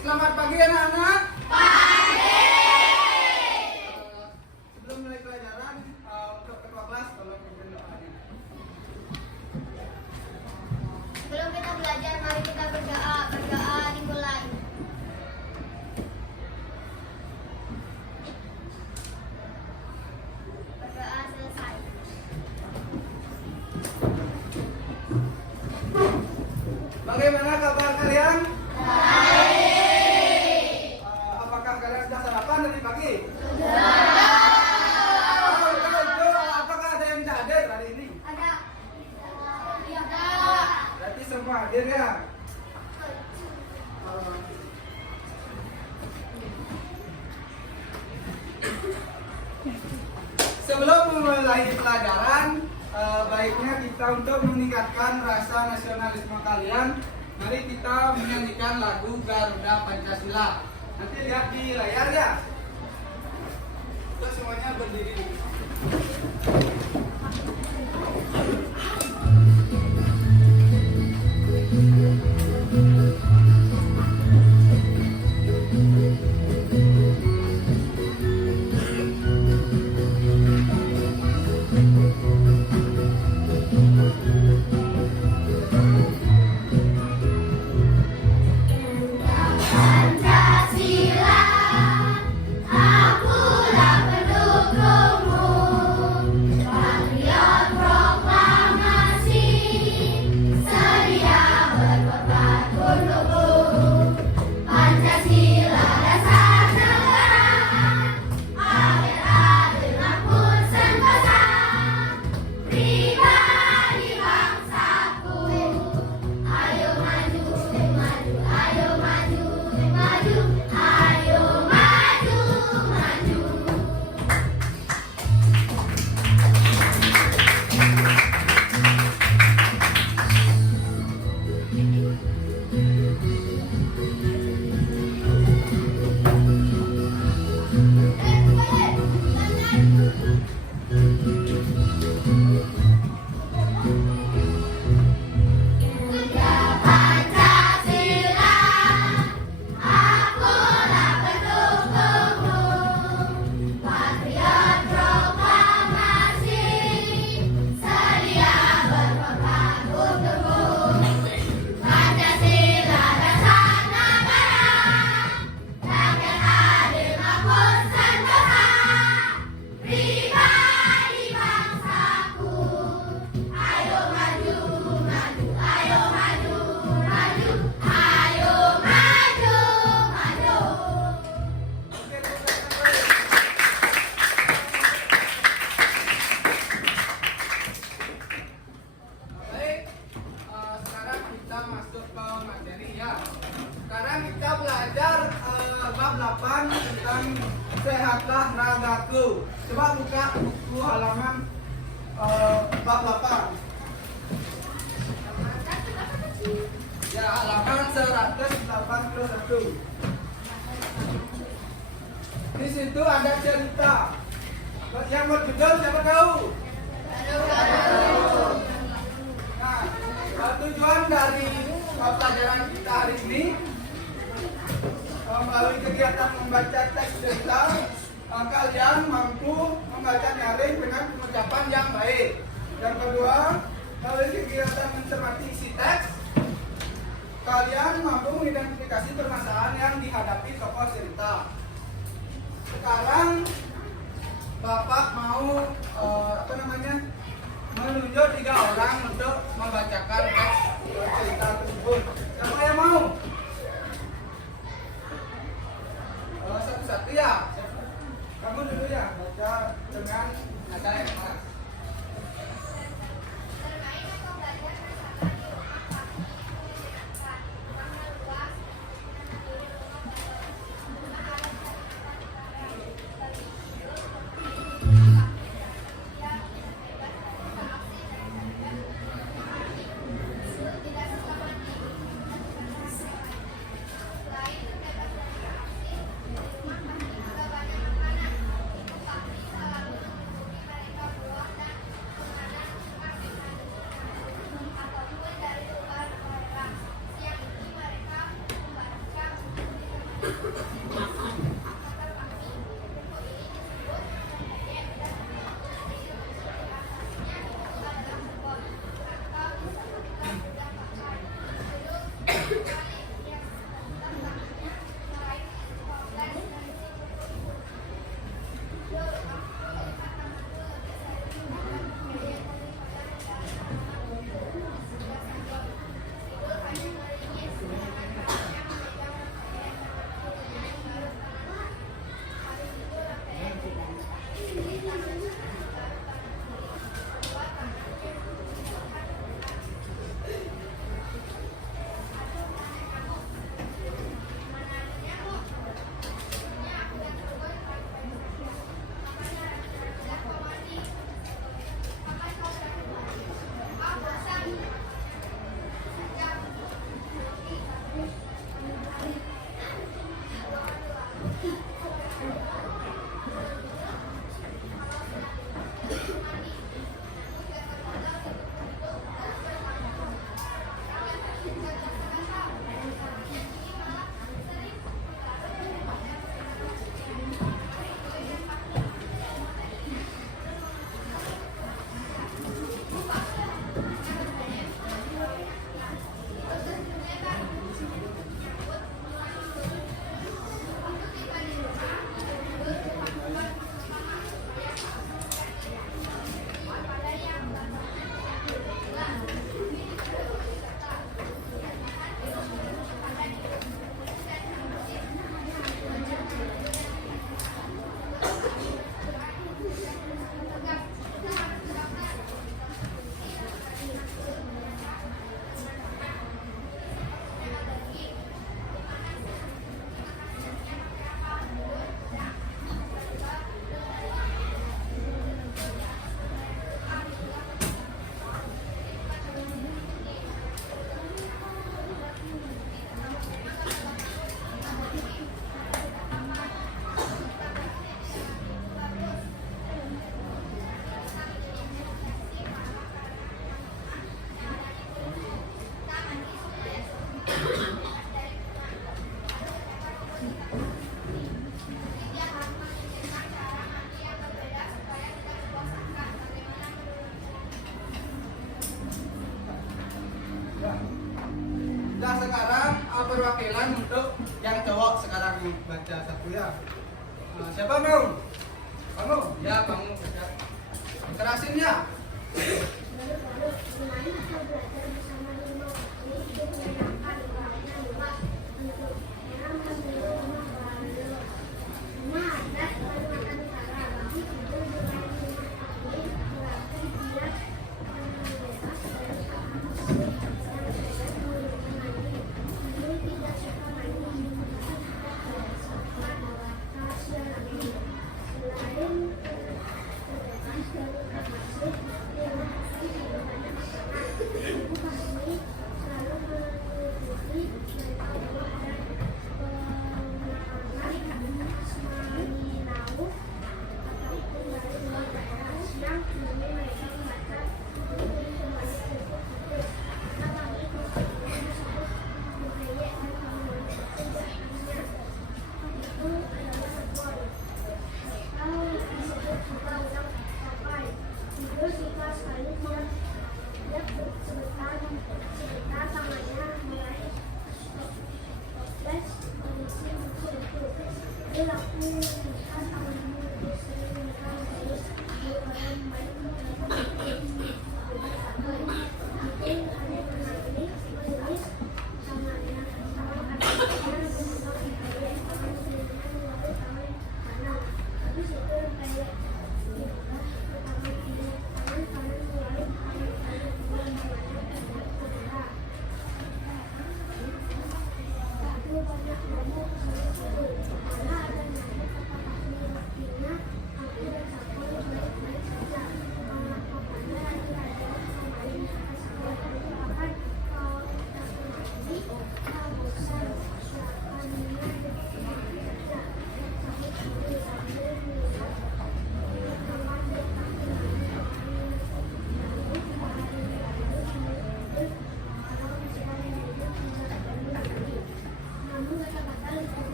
Selamat pagi anak-anak. Pagi. Sebelum mulai pelajaran, untuk ketua kelas tolong pimpin doanya. Sebelum kita belajar, mari kita berdoa. Berdoa dimulai. Berdoa selesai. Bagaimana kabar kalian? Baik. Apakah kalian sudah sarapan dari pagi? Sudah. Apakah ada yang tidak hadir hari ini? Ada. Ada. Berarti semua hadir ya. Sebelum memulai pelajaran, baiknya kita untuk meningkatkan rasa nasionalisme kalian, mari kita menyanyikan lagu Garuda Pancasila. Nanti lihat di layar ya. Kita semuanya berdiri. Pancasila, akulah pendukungmu. Patriot proklamasi, sedia berkorban untukmu. Pancasila dasar negara, akhir adil makmur sentosa. Pribadi bangsaku, ayo maju, maju, ayo maju, maju, ayo maju, maju. Pancasila, akulah pendukungmu. Patriot proklamasi, sedia berkorban untukmu. Pancasila dasar negara, rakyat adil makmur sentosa. Pribadi bangsaku, ayo maju, maju, ayo maju, maju, ayo maju, maju. Baik, sekarang kita masuk ke materi ya. Sekarang kita belajar bab 8 tentang sehatlah ragaku. Coba buka buku halaman bab 8. Ya, halaman 181. Di situ ada cerita. Yang berjudul siapa tahu? Nah, tujuan dari pelajaran kita hari ini melalui kegiatan membaca teks cerita, kalian mampu membaca nyaring dengan pengucapan yang baik. Yang kedua, melalui kegiatan mencermati isi teks, kalian mampu mengidentifikasi permasalahan yang dihadapi tokoh cerita. Sekarang Bapak mau menunjuk 3 orang untuk membacakan teks cerita tersebut. Siapa yang mau? Satu-satu ya. Kamu dulu ya, baca dengan nada yang keras. Ya. Nah sekarang perwakilan untuk yang cowok sekarang baca satu ya. Siapa mau? Kamu? Ya kamu baca. Kerasin ya.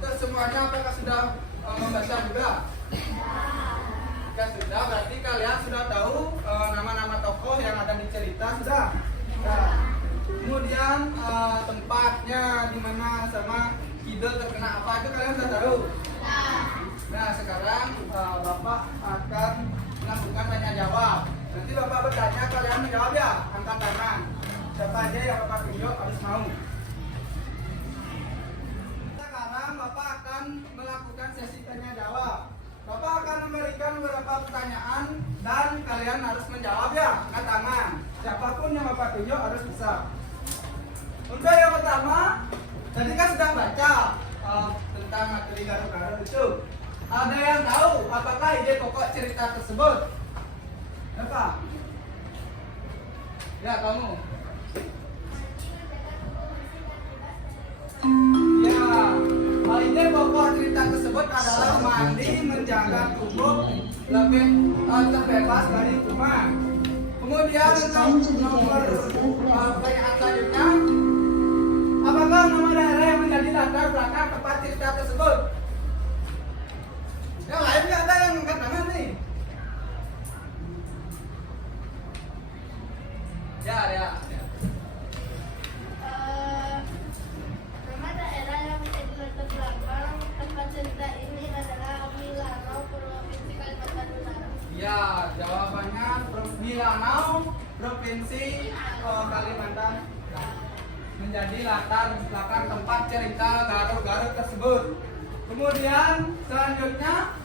Untuk semuanya apakah sudah membaca juga? Jika sudah, berarti kalian sudah tahu nama-nama tokoh yang ada di cerita sudah. Nah, kemudian tempatnya di mana sama Kidul terkena apa itu kalian sudah tahu. Nah sekarang Bapak akan melakukan tanya jawab. Nanti Bapak bertanya, kalian menjawab ya, angkat tangan. Siapa aja yang Bapak tunjuk harus mau. Sekarang Bapak akan melakukan sesi tanya jawab. Bapak akan memberikan beberapa pertanyaan dan kalian harus menjawab ya, angkat tangan. Siapapun yang Bapak tunjuk harus bisa. Untuk yang pertama, tadi kan sudah baca tentang materi garuk-garuk itu. Ada yang tahu apakah ide pokok cerita tersebut? Apa? Ya, kamu. Ya, ide pokok cerita tersebut adalah mandi menjaga tubuh lebih terbebas dari kuman. Kemudian untuk nomor pertanyaan selanjutnya, apakah nama daerah yang menjadi latar belakang tempat cerita tersebut? Yang lain nggak ada yang angkat tangan nih? Ya. Nama daerah yang menjadi latar belakang tempat cerita ini adalah Milanau, Provinsi Kalimantan Utara. Ya, jawabannya Milanau, Provinsi Kalimantan menjadi latar belakang tempat cerita garuk-garuk tersebut. Kemudian selanjutnya,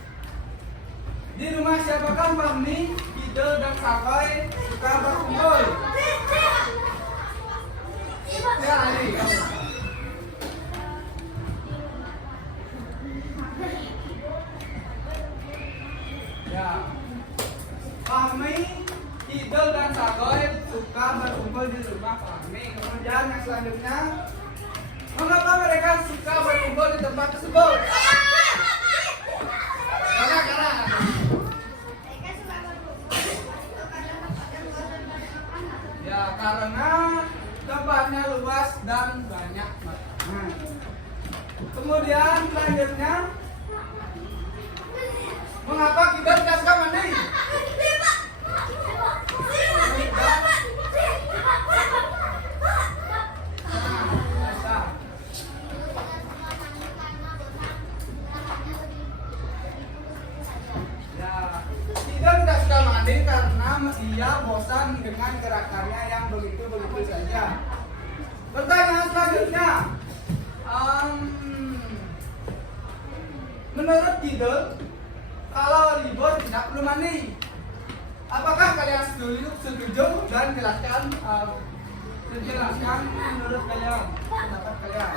di rumah siapakah Fahmi, Kidul, dan Sakoy suka berkumpul? Ya, Ali. Ya, Fahmi, Kidul, dan Sakoy suka berkumpul di rumah Fahmi. Kemudian yang selanjutnya, mengapa mereka suka berkumpul di tempat tersebut? Karena Mereka suka berkumpul karena tempatnya luas dan banyak makanan. ya, karena tempatnya luas dan banyak makanan. Kemudian selanjutnya, mengapa kita tidak suka mandi? Tidak suka mandi karena ia bosan dengan gerakannya yang begitu-begitu saja. Pertanyaan selanjutnya, menurut Kidul, kalau libur tidak perlu mandi. Apakah kalian setuju dan jelaskan menurut kalian, pendapat kalian?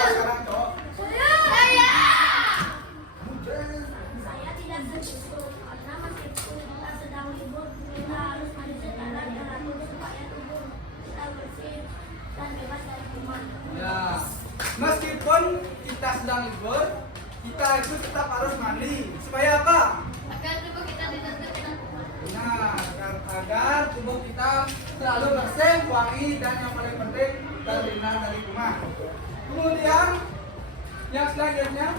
Sekarang cowok. Saya tidak setuju karena meskipun kita sedang libur, kita harus mandi secara teratur supaya tubuh kita bersih dan bebas dari kuman. Ya, meskipun kita sedang libur, kita itu tetap harus mandi. Supaya apa? Agar tubuh kita tidak terkena kuman. Nah, agar tubuh kita selalu bersih, wangi, dan yang paling penting terhindar dari kuman. Kemudian yang selanjutnya,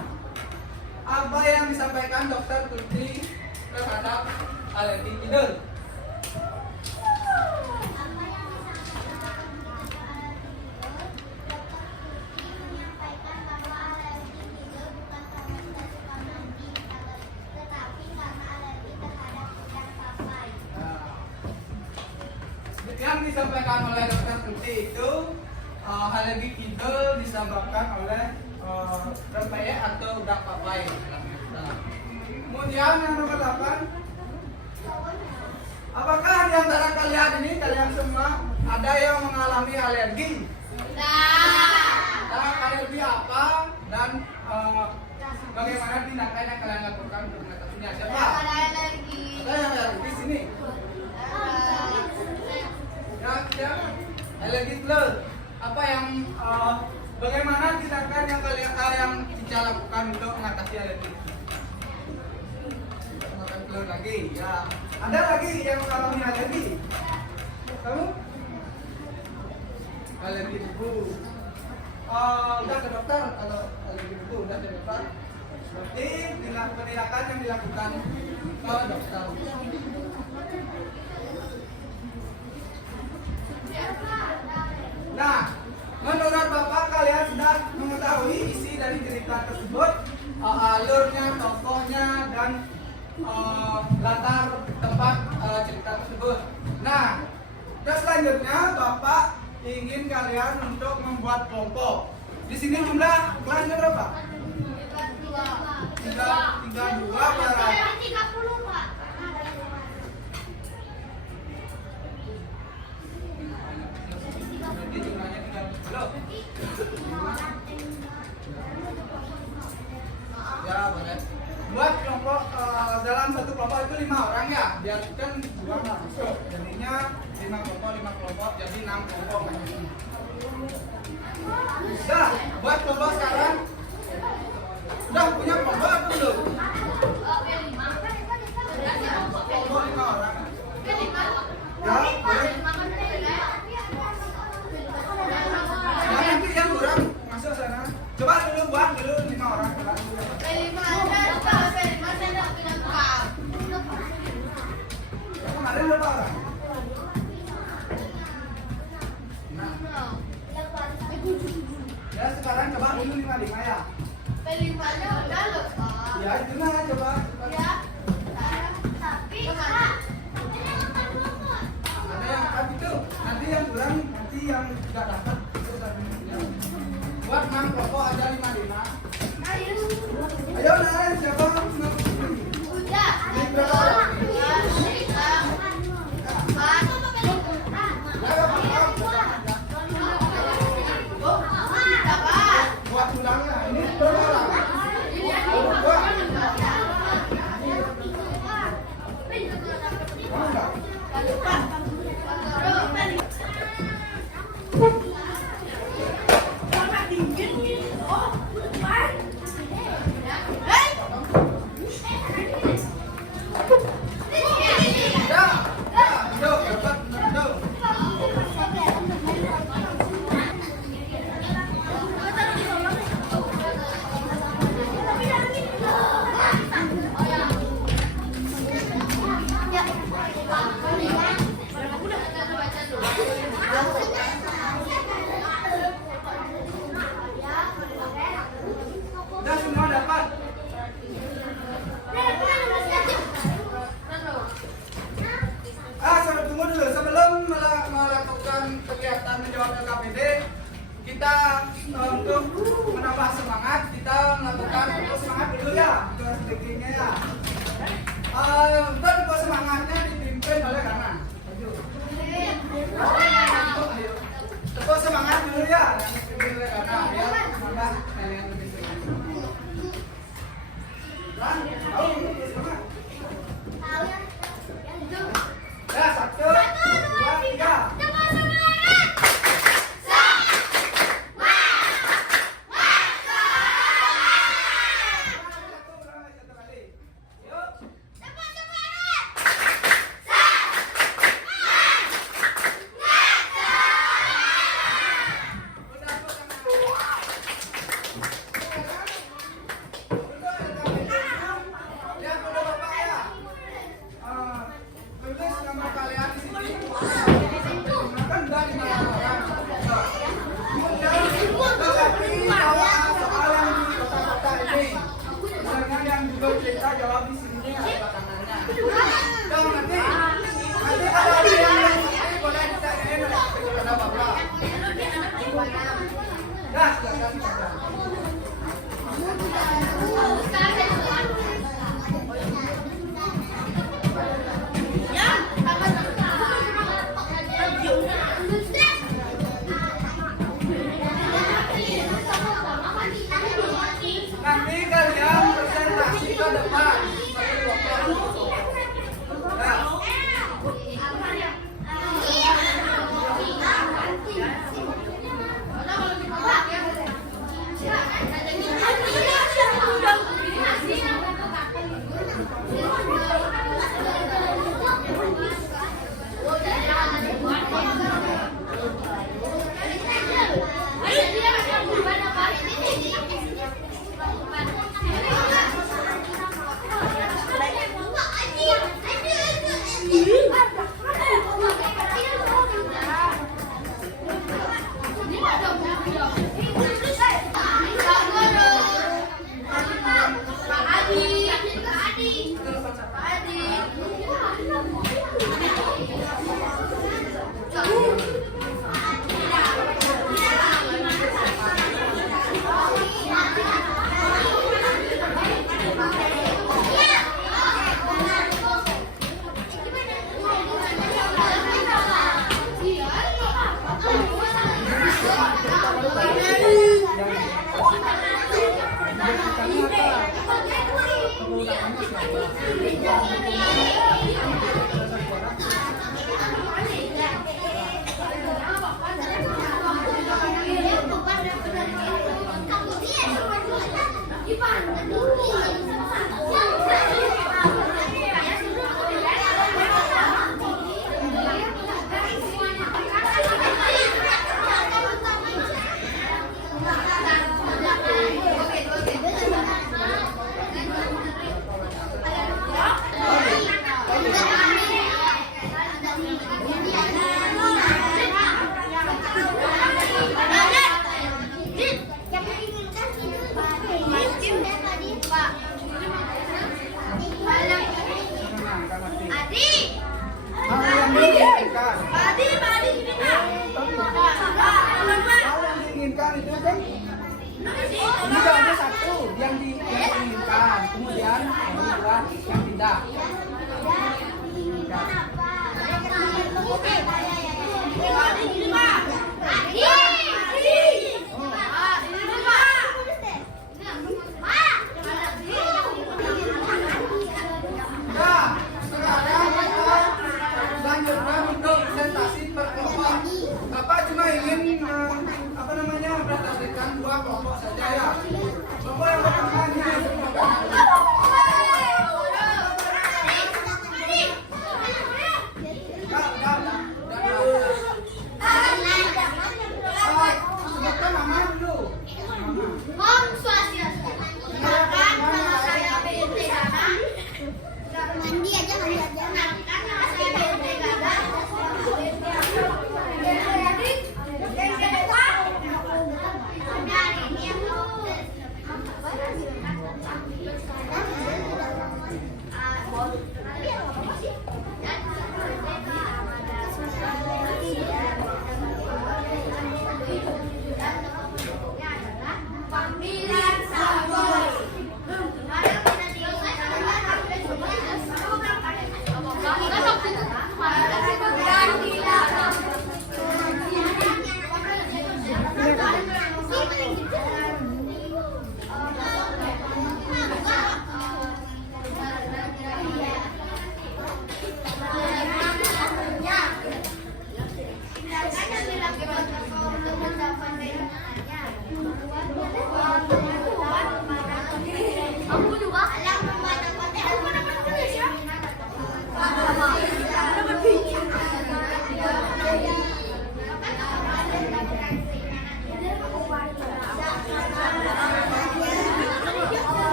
apa yang disampaikan Dokter Tuti terhadap alergi Kidul? Menyampaikan bahwa alergi Kidul bukan karena tidak suka mandi, tetapi karena alergi terhadap udang papai. Yang disampaikan oleh Dokter Tuti itu alergi Kidul disebabkan oleh rempeyek atau udak papai. Kemudian yang nomor 8, apakah di antara kalian ini, kalian semua ada yang mengalami alergi? Nah, alergi apa dan bagaimana tindakan yang kalian lakukan untuk mengatasinya? Siapa? Ada alergi. Ada yang alergi di sini? Ya, alergi telur. Apa yang bagaimana tindakan yang kalian yang Cica lakukan untuk mengatasi alergi? Makan telur lagi, ya. Ada lagi yang mengalami alergi? Kamu? Alergi debu. Udah ke dokter kalau alergi debu, udah ke dokter. Berarti tindakan yang dilakukan ke dokter. Nah, menurut Bapak, kalian sudah mengetahui isi dari cerita tersebut, alurnya, tokohnya, dan latar tempat cerita tersebut. Nah, dan selanjutnya Bapak ingin kalian untuk membuat kelompok. Di sini jumlah kelasnya berapa? 32 berarti. kelompok dalam satu kelompok itu 5 orang ya. Dia kan 2 nggak masuk. Jadinya 5 kelompok jadi 6 kelompok. Sudah, buat kelompok sekarang. Udah punya kelompok atau belum? Kelompok 5 orang. Ya, boleh. Ya, nanti yang kurang masuk sana. Coba dulu buat dulu 5 orang. Kemarin berapa orang? Nah. Ya sekarang coba dulu 5 ya. Ya itu nah coba. Ada yang apa itu? Nanti yang kurang, nanti yang tidak dapat itu buat 6 kelompok ada 5. Ayo nah siapa? Buat udangnya ini berapa orang? Udah semua dapat. Tunggu dulu sebelum melakukan kegiatan menjawab LKPD, kita untuk menambah semangat kita melakukan pupuk semangat dulu ya, untuk sedikitnya ya. Untuk pupuk semangatnya dipimpin oleh Gana. Tepuk semangat dulu ya, dipimpin oleh Gana biar menambah kalian lebih semangat. Tahu tepuk semangat. Ya, 1, 2, 3. Hal yang diinginkan. Hal yang diinginkan itu kan ini ada satu yang diinginkan, kemudian yang kedua yang tidak. Nah, sekarang kita lanjutkan untuk presentasi per kelompok. Bapak cuma ingin presentasikan dua kelompok saja ya. Kelompok yang pertama ini sebutkan nama dulu. Om Swastiastu. Kenalkan nama saya BNT Gana. Mandi aja. Kenalkan nama saya BNT Gana. Hari ini aku panggilan Saboy. Aku juga.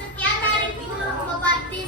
Sekian dari Bupati.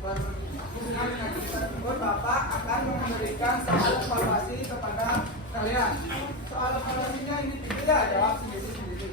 berhubungan dengan kegiatan tersebut, Bapak akan memberikan soal evaluasi kepada kalian. Soal evaluasinya ini tidak jawab sendiri-sendiri.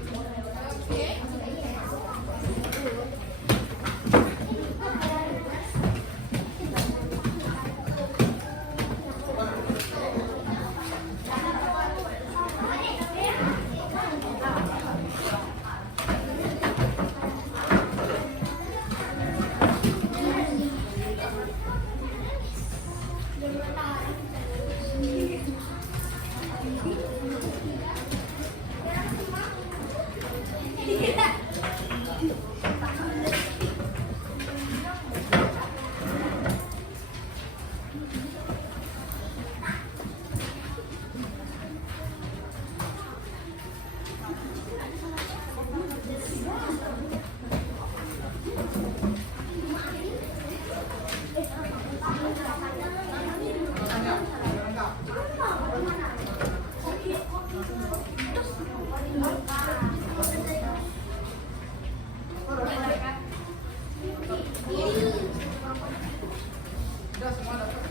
Sudah semua dapat?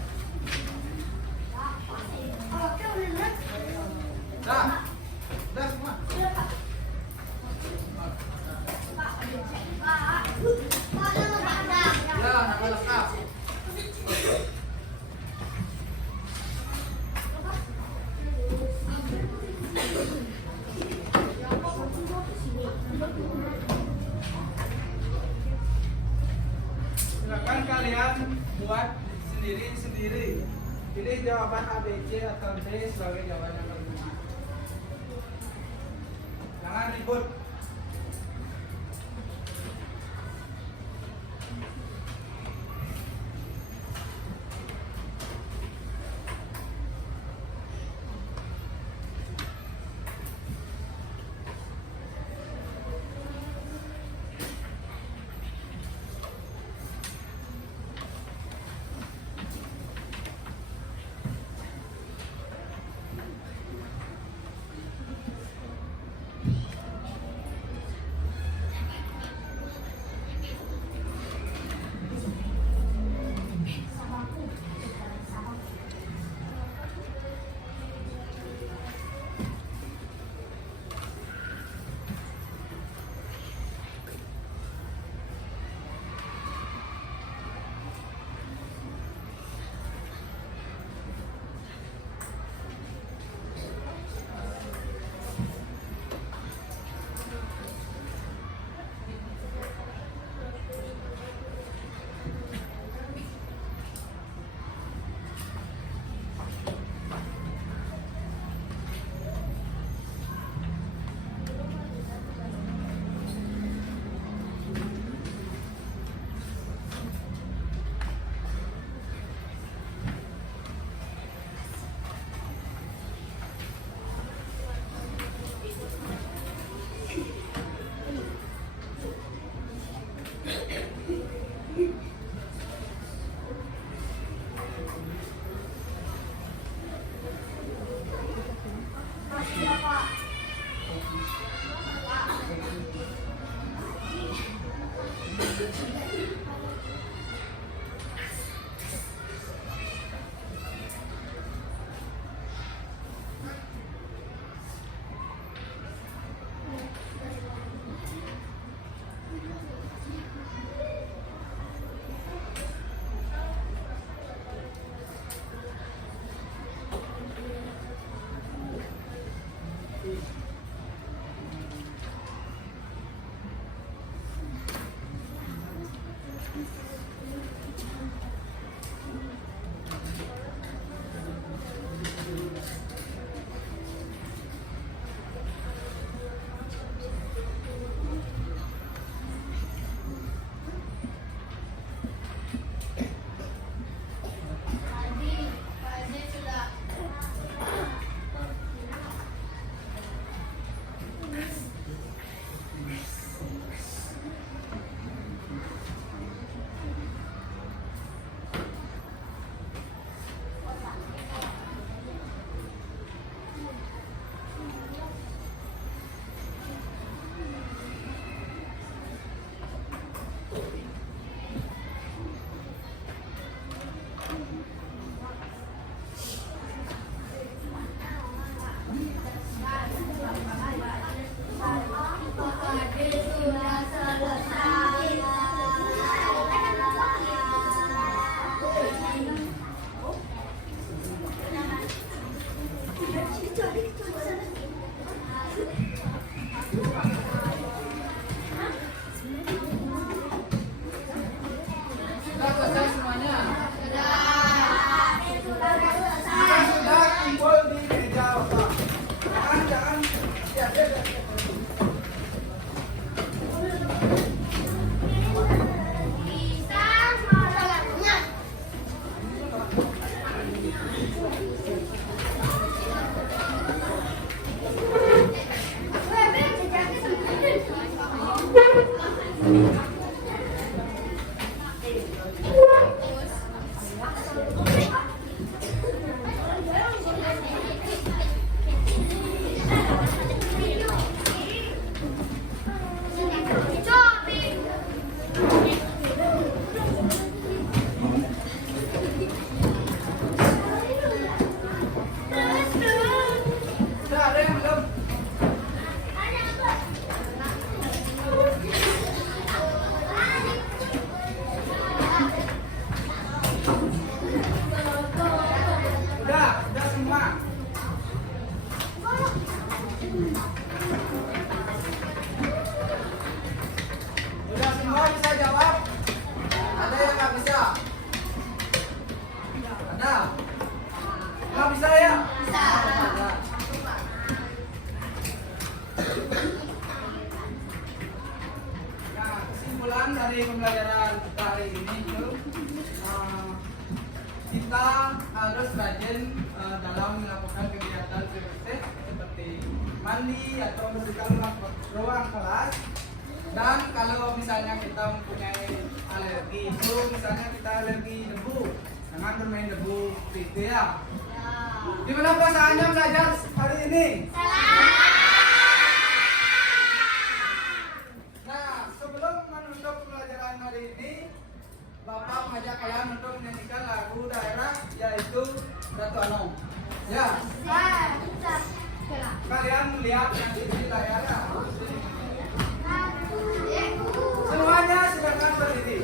Sudah semua? Ya, nama lengkap. Silakan kalian buat sendiri-sendiri. Pilih jawaban A, B, C atau D sebagai jawaban yang terbaik. Jangan ribut. Udah semua. Udah semua bisa jawab? Ada yang nggak bisa? Ada? Nggak bisa ya? Bisa. Ada. Nah, kesimpulan dari pembelajaran kita hari ini itu kita harus rajin dalam melakukan kegiatan preventif seperti mandi atau membersihkan ruang kelas. Dan kalau misalnya kita mempunyai alergi, itu misalnya kita alergi debu, jangan bermain debu, gitu ya. Gimana perasaannya belajar hari ini? Nah, sebelum menutup pembelajaran hari ini, Bapak mengajak kalian untuk menyanyikan lagu daerah yaitu Ratu Anom. Ya, kalian melihat yang di layarnya. Semuanya silakan berdiri.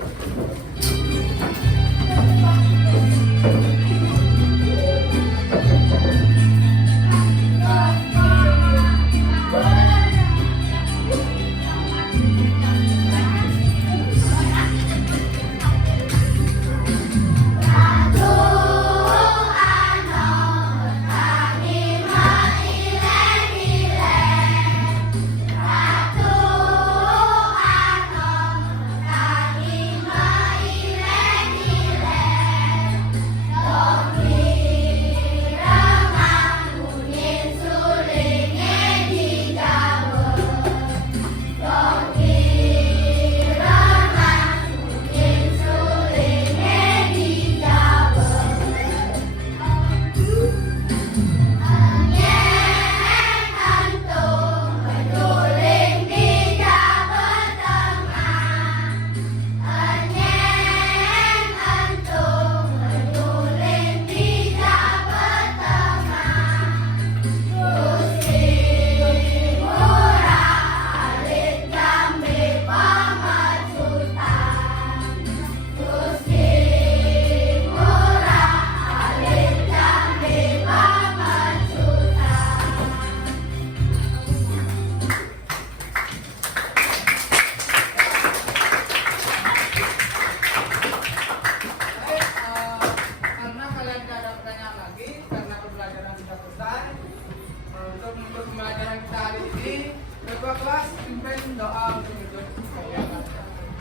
Untuk pembelajaran kita hari ini, ketua kelas pimpin doa untuk hidup kegiatan.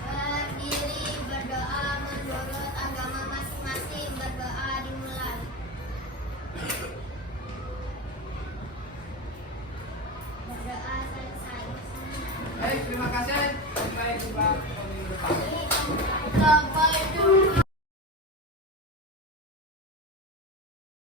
Berdiri berdoa menurut agama masing-masing, berdoa dimulai. Berdoa selesai. Baik, terima kasih. Sampai jumpa minggu depan. Sampai jumpa.